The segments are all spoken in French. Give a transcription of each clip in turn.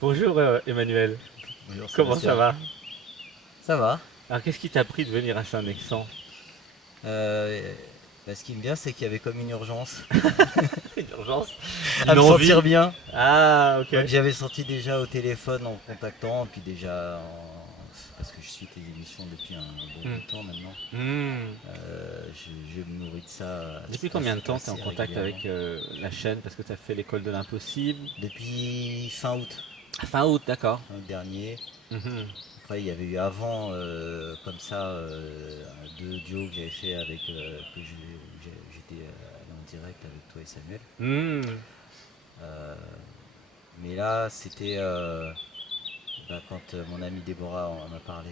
Bonjour Emmanuel, Bonjour comment ça Sébastien. va? Ça va. Alors qu'est-ce qui t'a pris de venir à Saint-Nexan? Euh, Ce qui me vient, c'est qu'il y avait comme une urgence Une urgence? à Une me sentir envie? bien. Ah ok. Que j'avais senti déjà au téléphone en contactant, puis parce que je suis tes émissions depuis un bon bout Hmm. de temps maintenant. Hmm. Je me nourris de ça Depuis combien de temps tu es en assez contact régulièrement. avec la chaîne? Parce que tu as fait l'école de l'impossible. Depuis fin août, Ah, fin août, d'accord. fin août dernier. Mhm. Après, il y avait eu avant, comme ça, deux duos que j'avais fait avec, j'étais allé en direct avec toi et Samuel. Hmm. Euh, mais là, c'était quand mon ami Déborah en m'a parlé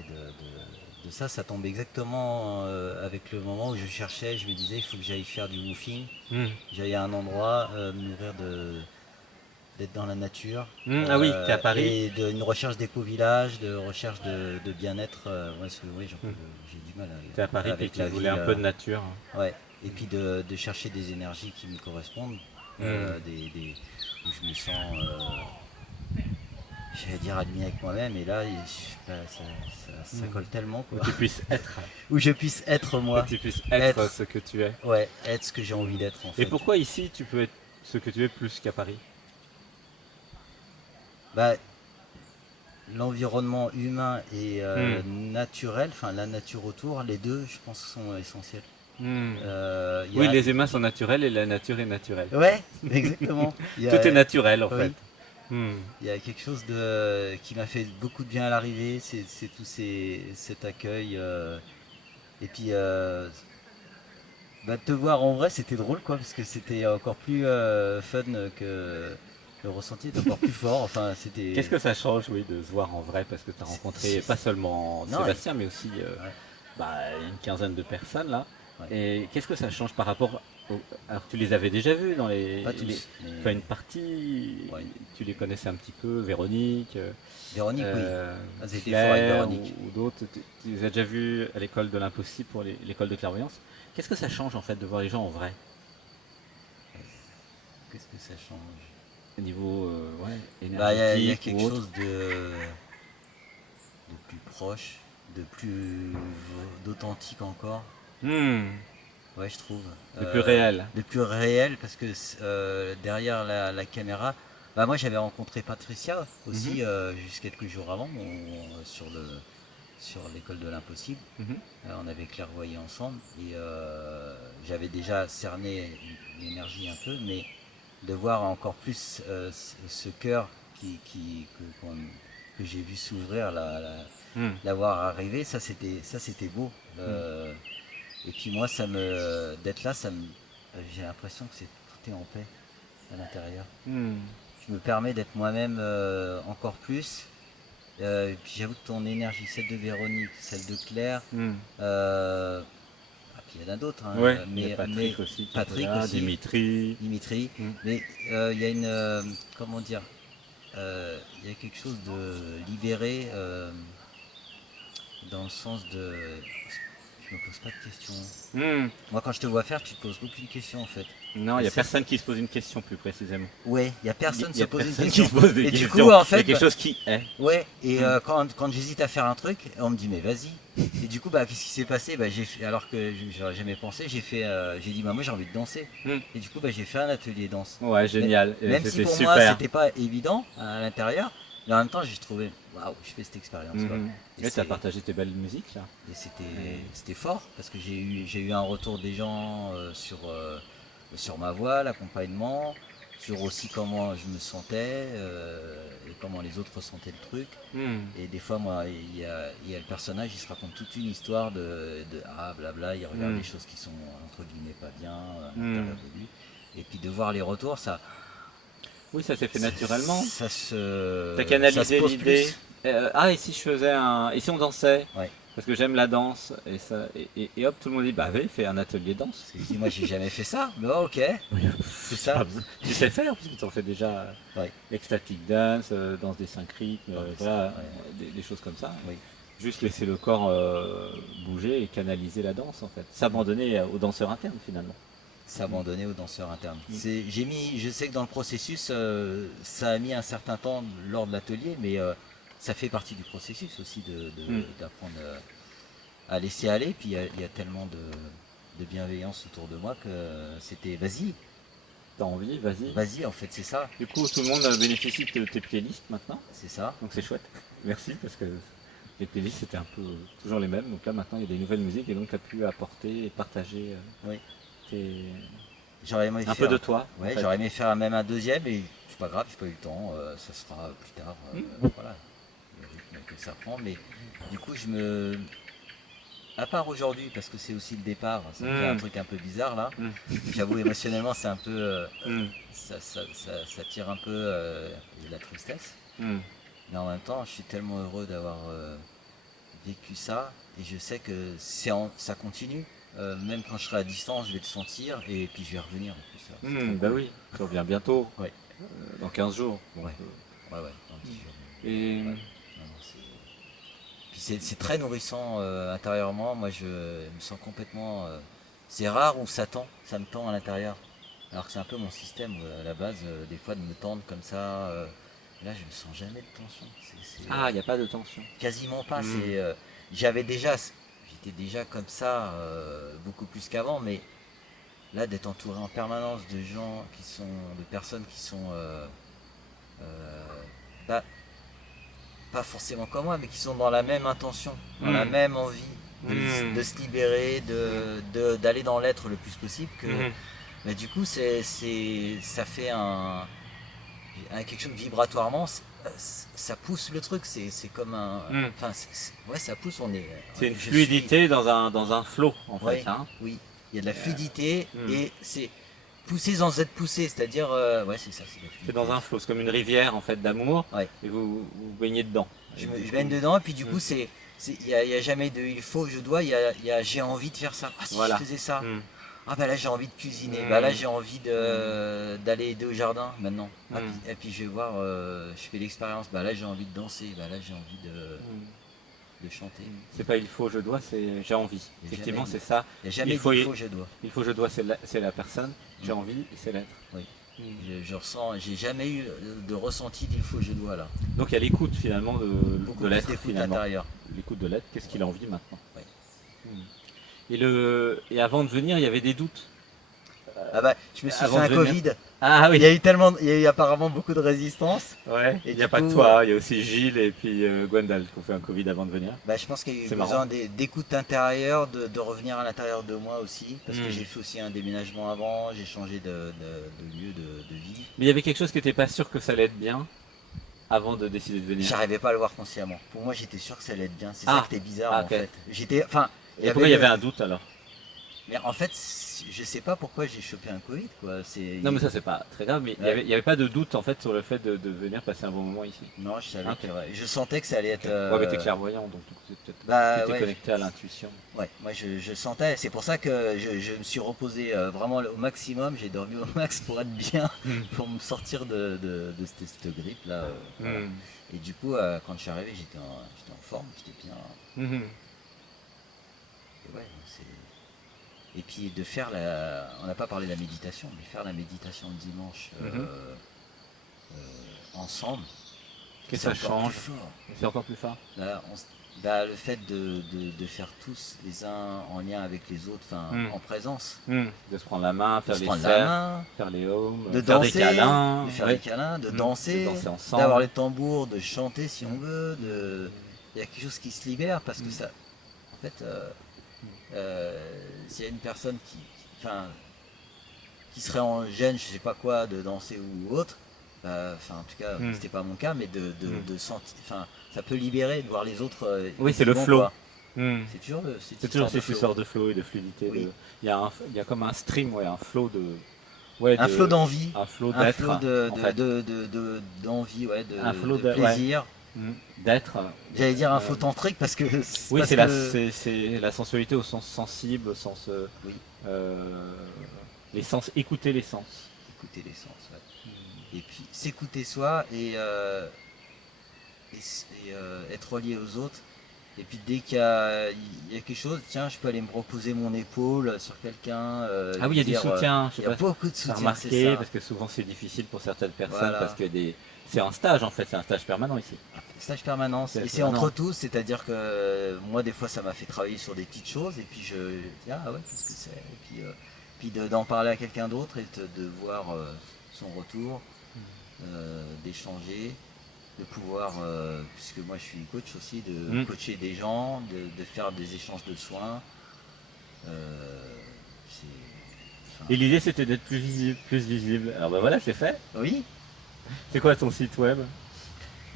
de ça, ça tombe exactement avec le moment où je cherchais, je me disais il faut que j'aille faire du woofing, Hmm. j'aille à un endroit, me nourrir d'être dans la nature, Hmm. Ah oui, t'es à Paris? et une recherche d'éco-village, de recherche de bien-être. Parce que oui, Hmm. j'ai du mal T'es à Paris puis avec tu la voulais un ville. peu de nature. Ouais. Et puis de chercher des énergies qui me correspondent, Hmm. où je me sens, j'allais dire, aligné avec moi-même. Et là, ça Hmm. colle tellement, Où quoi. tu puisses être. Où je puisse être Où moi, tu puisses être être, ce que tu es. ouais, être ce que j'ai envie Hmm. d'être en Et fait. pourquoi ici tu peux être ce que tu es plus qu'à Paris? Bah, l'environnement humain et Hmm. naturel, enfin la nature autour, les deux, je pense, sont essentiels. Hmm. Il y Oui, a, les humains sont naturels et la nature est naturelle. ouais, exactement. Tout est naturel en fait. Oui, Hmm. il y a quelque chose qui m'a fait beaucoup de bien à l'arrivée, c'est cet accueil. Et puis, te voir en vrai, c'était drôle, quoi, parce que c'était encore plus fun que le ressenti est encore plus fort. Enfin, Qu'est-ce que ça change, oui, de se voir en vrai parce que tu as c'est- rencontré pas c'est- seulement non, Sébastien, mais aussi ouais, une quinzaine de personnes là. ouais. Et qu'est-ce que ça change par rapport alors tu les avais déjà vus dans Pas tous, enfin mais une partie, ouais. tu les connaissais un petit peu, Véronique, Véronique, oui. Ah, c'était fort avec Claire Véronique. ou d'autres. Tu les as déjà vus à l'école de l'impossible pour l'école de clairvoyance. Qu'est-ce que ça change en fait de voir les gens en vrai? Qu'est-ce que ça change? Au niveau Il y a énergétique quelque ou autre? chose de plus proche, d'authentique encore. Hmm. Ouais, je trouve. De plus réel. De plus réel, parce que derrière la caméra, moi j'avais rencontré Patricia Mhm. aussi juste quelques jours avant, sur l'école de l'impossible. Mhm. On avait clairvoyé ensemble et j'avais déjà cerné l'énergie un peu, mais de voir encore plus ce cœur que j'ai vu s'ouvrir, Hmm. la voir arriver, ça c'était beau. Hmm. Et puis moi, d'être là, j'ai l'impression que tout est en paix à l'intérieur. Hmm. Je me permets d'être moi-même encore plus. Et puis j'avoue que ton énergie, celle de Véronique, celle de Claire, Hmm. euh, puis il y en a d'autres, hein, Ouais, il y a mais Patrick aussi qui était Patrick là, aussi, Dimitri. Dimitri, Hmm. mais il y a comment dire, il y a quelque chose de libéré dans le sens de, je me pose pas de questions. Hmm. Moi, quand je te vois faire, tu te poses aucune question en fait. Non, il Et n'y a ça, personne qui se pose une question plus précisément. ouais, il y a Il personne n'y se a pose une personne qui question. se pose des Et du questions. coup, en Il y a fait, quelque chose qui est. ouais, et Hmm. quand j'hésite à faire un truc, on me dit mais vas-y. Et du coup, qu'est-ce qui s'est passé? Alors que j'aurais jamais pensé, j'ai dit moi j'ai envie de danser. Hmm. Et du coup, j'ai fait un atelier danse. Ouais, Mais, génial. Et même si c'était pour moi super. c'était pas évident à l'intérieur, mais en même temps j'ai trouvé waouh, je fais cette expérience quoi. Mhm. Et Et tu as c'est partagé tes belles musiques là. et Et- c'était fort parce que j'ai eu un retour des gens sur ma voix, l'accompagnement, sur aussi comment je me sentais et comment les autres ressentaient le truc. Hmm. Et des fois, moi, il y a le personnage, il se raconte toute une histoire de ah blabla, il regarde Hmm. les choses qui sont entre guillemets pas bien à Hmm. l'intérieur de lui. Et puis de voir les retours, Oui, ça s'est fait naturellement. T'as ça se canalisé pose l'idée. plus. Et si je faisais un. Et si on dansait? Ouais. Parce que j'aime la danse. Et hop, tout le monde dit bah oui, fais un atelier danse. Parce que je dis, moi, j'ai jamais fait ça. Mais ok, Oui, c'est j'ai pas ça. besoin. Tu sais faire, puisque tu en fais déjà Ouais. ecstatic dance, danse des 5 rythmes, Dans des voilà, ouais. des choses comme ça. Oui. Juste laisser le corps bouger et canaliser la danse en fait. S'abandonner aux danseurs internes finalement. s'abandonner aux danseurs internes. Je sais que dans le processus, ça a mis un certain temps lors de l'atelier, mais ça fait partie du processus aussi d'apprendre à laisser aller. Puis il y a tellement de bienveillance autour de moi que c'était vas-y, T'as envie, vas-y. vas-y en fait, c'est ça, Du coup, tout le monde bénéficie de tes playlists maintenant, c'est ça. donc c'est chouette. Merci, parce que les playlists c'était un peu toujours les mêmes, donc là maintenant il y a des nouvelles musiques et donc tu as pu apporter et partager Oui. tes- J'aurais aimé un faire, peu de toi. en ouais, fait. j'aurais aimé faire même un deuxième, et c'est pas grave, j'ai pas eu le temps, ça se fera plus tard. Voilà, le rythme que ça prend, mais du coup à part aujourd'hui, parce que c'est aussi le départ, ça me fait un truc un peu bizarre là. J'avoue, émotionnellement, c'est un peu. Ça tire un peu de la tristesse. Mais en même temps, je suis tellement heureux d'avoir vécu ça. Et je sais que ça continue. Même quand je serai à distance, je vais le sentir. Et puis je vais revenir en plus. C'est trop Bah cool. oui, tu reviens bientôt, Ouais. dans 15 jours. Donc, Ouais. Ouais, ouais. Non, je suis- Et ouais. Non, non, puis c'est très nourrissant intérieurement. Moi, je me sens complètement. C'est rare où ça me tend à l'intérieur. Alors que c'est un peu mon système à la base, des fois de me tendre comme ça. Là, je ne sens jamais de tension. ah, il n'y a pas de tension. Quasiment pas. Mm. J'étais déjà comme ça beaucoup plus qu'avant, mais là, d'être entouré en permanence de personnes qui sont pas, pas forcément comme moi, mais qui sont dans la même intention, dans la même envie de se libérer, d'aller dans l'être le plus possible. Mais du coup, ça fait quelque chose vibratoirement, ça pousse le truc. C'est comme un, enfin, ouais, ça pousse. C'est une je fluidité dans un flow, en Ouais, fait. Hein. oui, il y a de la fluidité Mm. et c'est pousser sans être poussé, c'est-à-dire, ouais, c'est ça, c'est de la C'est fluidité. dans un flow, c'est comme une rivière en fait d'amour, Ouais. et vous baignez dedans. Je baigne dedans et puis du coup, il y a jamais de il faut, je dois, il y a j'ai envie de faire ça. Ah, si Voilà. je faisais ça. Mm. Ah bah là j'ai envie de cuisiner, Mm. bah là j'ai envie d'aller aider au jardin maintenant. Ah, Mm. et puis je vais voir, je fais l'expérience, bah là j'ai envie de danser, bah là j'ai envie de chanter. C'est pas il faut, je dois, c'est j'ai envie. Il y a Effectivement, jamais- c'est ça. Il n'y a jamais Il faut, il faut, je dois. il faut, je dois, c'est la personne. J'ai envie, et c'est l'être. Oui. Je ressens, j'ai jamais eu de ressenti d'il faut, je dois là. Donc il y a l'écoute finalement Beaucoup de plus l'être d'écoute finalement. intérieure. L'écoute de l'être, qu'est-ce qu'il a envie maintenant. Ouais. Et avant de venir, il y avait des doutes. Ah bah, je me suis fait Avant un de venir. Covid. Ah Il y a eu apparemment beaucoup de résistance. Ouais, Et il n'y a du pas que coup, toi, il y a aussi Gilles et puis Gwendal qui ont fait un Covid avant de venir. Bah, je pense qu'il y a eu C'est besoin d'écoute intérieure, de revenir à l'intérieur de moi aussi, parce que Mm. j'ai fait aussi un déménagement avant, j'ai changé de lieu de vie. Mais il y avait quelque chose qui n'était pas sûr que ça allait être bien avant de décider de venir. J'arrivais pas à le voir consciemment. Pour moi, j'étais sûr que ça allait être bien. C'est Ah. ça qui était bizarre Ah, en ok. fait. Enfin, Et pourquoi il y avait un doute alors? Mais en fait, je sais pas pourquoi j'ai chopé un Covid quoi. Non mais ça c'est pas très grave, mais il y avait pas de doute en fait sur le fait de venir passer un bon moment ici. Non, je savais Ok. que je sentais que ça allait être. Ouais mais t'es clairvoyant donc c'est peut-être Bah, tu t'es ouais, connecté à l'intuition. Ouais, moi je sentais, c'est pour ça que je me suis reposé vraiment au maximum, j'ai dormi au max pour être bien, pour me sortir de cette grippe là. Voilà. Et du coup, quand je suis arrivé, j'étais en forme, j'étais bien. Et ouais, et puis de faire on n'a pas parlé de la méditation, mais faire la méditation le dimanche ensemble, Qu'est-ce que c'est ça encore change? plus fort. C'est encore plus fort. Là, le fait de faire tous les uns en lien avec les autres, en présence, De se prendre la main, de faire se les prendre la cercles, main, faire les homes, de faire danser, des câlins, de faire ouais. des câlins, de De danser, danser ensemble. d'avoir les tambours, de chanter si on veut. Il y a quelque chose qui se libère parce que ça, en fait, s'il y a une personne qui serait en gêne, je sais pas quoi, de danser ou autre, en tout cas, c'était pas mon cas, mais de sentir, ça peut libérer de voir les autres. Oui, c'est le bon, flow. quoi. Mm. C'est toujours C'est toujours cette cette histoire de flow et de fluidité. Oui. Il y a comme un stream, ouais, un flow un flot d'envie, un flow un d'être, flot en fait. d'envie, ouais, Un flot de de- plaisir. D'être. J'allais dire un flot tantrique parce que. Oui, parce c'est que- c'est la sensualité au sens sensible, au sens. Oui. Les sens, écouter les sens. Écouter l'essence, ouais. Et puis s'écouter soi et être relié aux autres. Et puis dès qu'il y a quelque chose, tiens, je peux aller me reposer mon épaule sur quelqu'un. Ah oui, il y a du dire, soutien. Je Il sais y a pas beaucoup de si t'as soutien, c'est remarqué, ça. parce que souvent c'est difficile pour certaines personnes, Voilà. parce que c'est un stage en fait, c'est un stage permanent ici. Stage permanence. C'est Et c'est permanent. entre tous, c'est-à-dire que moi, des fois, ça m'a fait travailler sur des petites choses, et puis je dis, ah ouais, qu'est-ce que c'est? Et puis d'en parler à quelqu'un d'autre et de voir son retour, d'échanger, de pouvoir, puisque moi je suis coach aussi, de coacher des gens, de faire des échanges de soins. Enfin, Et l'idée c'était d'être plus visible, plus visible. Alors bah voilà, c'est fait. oui, C'est quoi ton site web?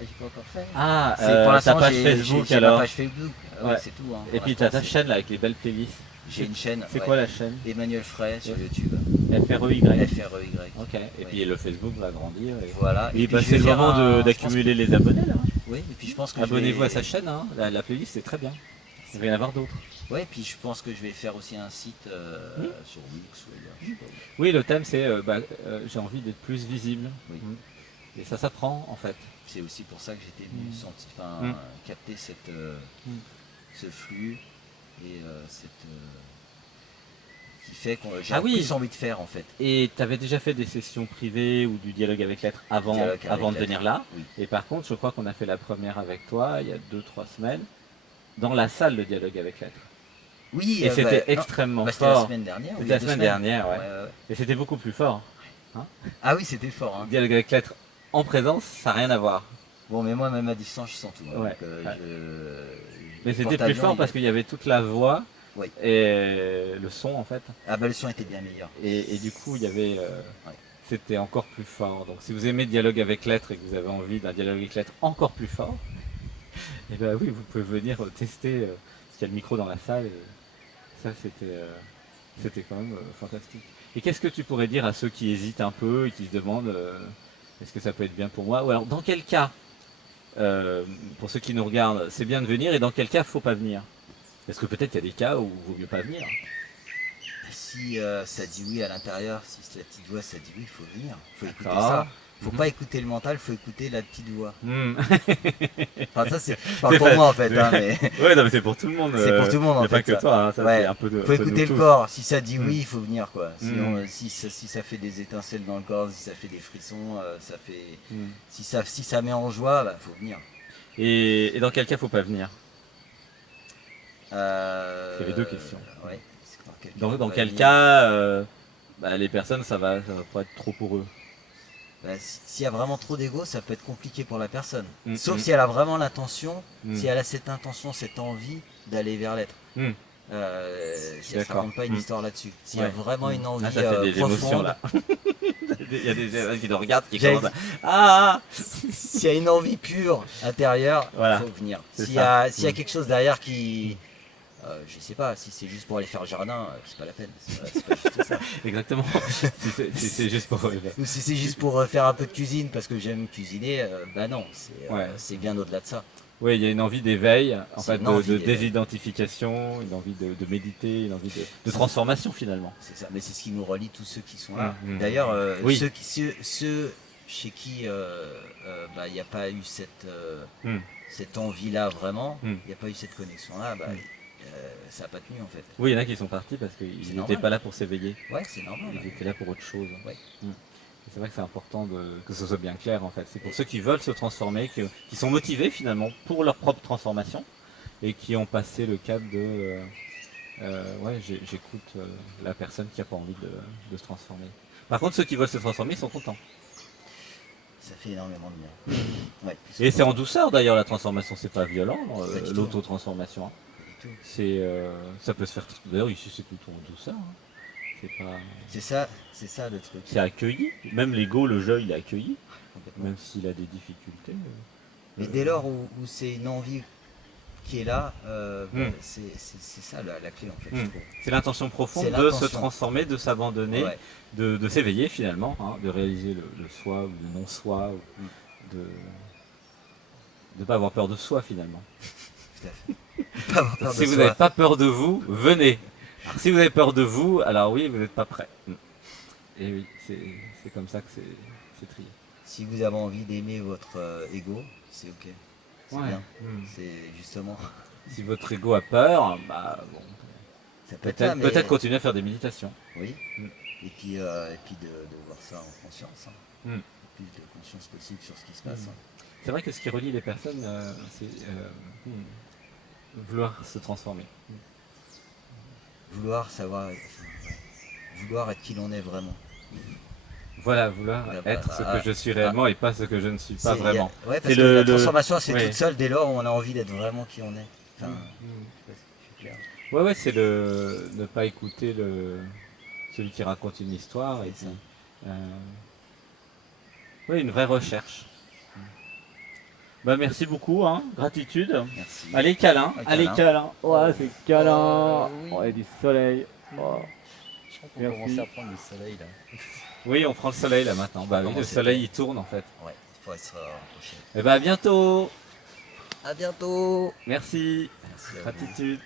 j'ai pas encore fait. Ah, Pour ta l'instant, page j'ai Facebook ma alors. page Facebook. Ouais. Ouais, c'est tout. Hein. Et Pour puis t'as ta l'instant, chaîne là avec les belles playlists. j'ai une chaîne. C'est ouais. quoi la chaîne? Emmanuel Frey sur YouTube. FREY. FREY. Ok. Et Oui. puis le Facebook va grandir. Et, Voilà. et puis, bah, je c'est vais le faire moment un- d'accumuler les abonnés là. Oui, et puis je pense que Abonnez-vous à sa chaîne, hein. La playlist c'est très bien. Il va y en avoir d'autres. Ouais, puis je pense que je vais faire aussi un site sur Wix ou ailleurs, je sais pas où. Oui, le thème c'est j'ai envie d'être plus visible. Oui. Et ça s'apprend en fait. C'est aussi pour ça que j'étais venu capter ce flux et qui fait que j'ai plus envie de faire en fait. Et tu avais déjà fait des sessions privées ou du dialogue avec l'être avant de venir là. Oui. Et par contre, je crois qu'on a fait la première avec toi il y a 2-3 semaines dans la salle de dialogue avec l'être. Oui, Et c'était extrêmement c'était la fort. semaine dernière. C'était la semaine dernière, ouais. Ouais. Et c'était beaucoup plus fort. Ah oui, c'était fort. Hein. Dialogue avec l'être en présence, ça n'a rien à voir. Bon, mais moi, même à distance, je sens tout. Hein, Ouais. donc, Mais c'était plus fort parce qu'il y avait toute la voix oui. et le son en fait. Ah bah le son était bien meilleur. Et du coup, il y avait, c'était encore plus fort. Donc si vous aimez Dialogue avec l'être et que vous avez envie d'un dialogue avec l'être encore plus fort, et ben oui, vous pouvez venir tester parce qu'il y a le micro dans la salle. Et ça, c'était quand même fantastique. Et qu'est-ce que tu pourrais dire à ceux qui hésitent un peu et qui se demandent est-ce que ça peut être bien pour moi? Ou alors dans quel cas, pour ceux qui nous regardent, c'est bien de venir et dans quel cas faut pas venir? Parce que peut-être il y a des cas où il vaut mieux pas venir. Si ça dit oui à l'intérieur, si la petite voix ça dit oui, il faut venir. Il faut écouter Ah. ça. Faut pas écouter le mental, il faut écouter la petite voix. Mm. Enfin ça c'est pas pour moi en fait. Hein, mais... Ouais, non, mais c'est pour tout le monde. C'est pour tout le monde en fait. Pas que ça. toi, hein, ça ouais. c'est un peu de. Faut écouter le corps. Si ça dit oui, il faut venir quoi. Si ça fait des étincelles dans le corps, si ça fait des frissons, si ça met en joie, bah, faut venir. Et dans quel cas faut pas venir? Il y avait deux questions. Ouais. Dans quel cas les personnes ça va pas être trop pour eux? Bah, s'il y a vraiment trop d'ego, ça peut être compliqué pour la personne. Sauf si elle a vraiment l'intention, si elle a cette intention, cette envie d'aller vers l'être. Si elle ne se raconte pas une histoire là-dessus. S'il y a vraiment une envie ça fait des profonde, émotions là. Il y a des gens qui nous regardent, qui J'avais commencent à... s'il y a une envie pure intérieure, il faut venir. S'il y a quelque chose derrière qui... je sais pas, si c'est juste pour aller faire le jardin, c'est pas la peine. C'est pas juste ça. Exactement. si c'est juste pour... Ou si c'est juste pour faire un peu de cuisine parce que j'aime cuisiner, bah non, c'est bien au-delà de ça. Oui, il y a une envie d'éveil, en fait, de d'éveil. désidentification, une envie de méditer, une envie de transformation finalement. C'est ça, mais c'est ce qui nous relie tous ceux qui sont là. D'ailleurs, ceux chez qui il n'y a pas eu cette envie-là vraiment, il n'y a pas eu cette connexion-là, ça n'a pas tenu en fait. Oui, il y en a qui sont partis parce qu'ils n'étaient pas là pour s'éveiller. Ouais, c'est normal. Ils étaient là pour autre chose. Ouais. C'est vrai que c'est important que ce soit bien clair en fait. C'est pour ceux qui veulent se transformer, qui sont motivés finalement pour leur propre transformation et qui ont passé le cap de j'écoute la personne qui n'a pas envie de se transformer. Par contre, ceux qui veulent se transformer sont contents. Ça fait énormément de bien. Ouais, et c'est en douceur d'ailleurs la transformation, c'est pas violent, l'auto-transformation. Hein. Ça peut se faire. D'ailleurs ici c'est plutôt en douceur. Hein. C'est ça le truc. C'est accueilli. Même l'ego, le jeu, il est accueilli. Même s'il a des difficultés. Mais dès lors où c'est une envie qui est là, c'est ça la clé en fait. Je trouve. C'est l'intention profonde de se transformer, de s'abandonner, de s'éveiller finalement, hein, de réaliser le soi ou le non-soi, de ne pas avoir peur de soi finalement. Tout à fait. Pas avoir peur si vous n'avez pas peur de vous, venez. Alors, si vous avez peur de vous, alors oui, vous n'êtes pas prêt. Et oui, c'est comme ça que c'est trié. Si vous avez envie d'aimer votre ego, c'est ok. C'est bien. C'est justement. Si votre ego a peur, bah bon, Ça peut être là, peut-être mais- continuer à faire des méditations. Oui. Mm. Et puis de voir ça en conscience. Hein. Mm. Plus de conscience possible sur ce qui se passe. Mm. Hein. C'est vrai que ce qui relie les personnes, c'est vouloir se transformer. Vouloir savoir, vouloir être qui l'on est vraiment. Voilà, vouloir Bah, être ce ah, que je suis réellement et pas ce que je ne suis pas C'est- vraiment. Ouais, parce C'est que la transformation elle se fait oui. toute seule dès lors où on a envie d'être vraiment qui on est. Enfin, Mm. je sais pas si je suis clair. Ouais, c'est le ne pas écouter celui qui raconte une histoire et C'est puis ça. oui, une vraie recherche. Bah merci beaucoup, hein. Gratitude. Merci. Allez câlin, Un allez câlin. câlin. Ouais, c'est câlin. Oui. Oh, il y a du soleil. Oh. Je crois qu'on Merci. commence à prendre le soleil là. Oui, on prend le soleil là maintenant. Bah oui, Comment le c'est soleil bon. il tourne en fait. Ouais, il faudrait se rapprocher. Et bah à bientôt. À bientôt. Merci. Merci à vous. Gratitude.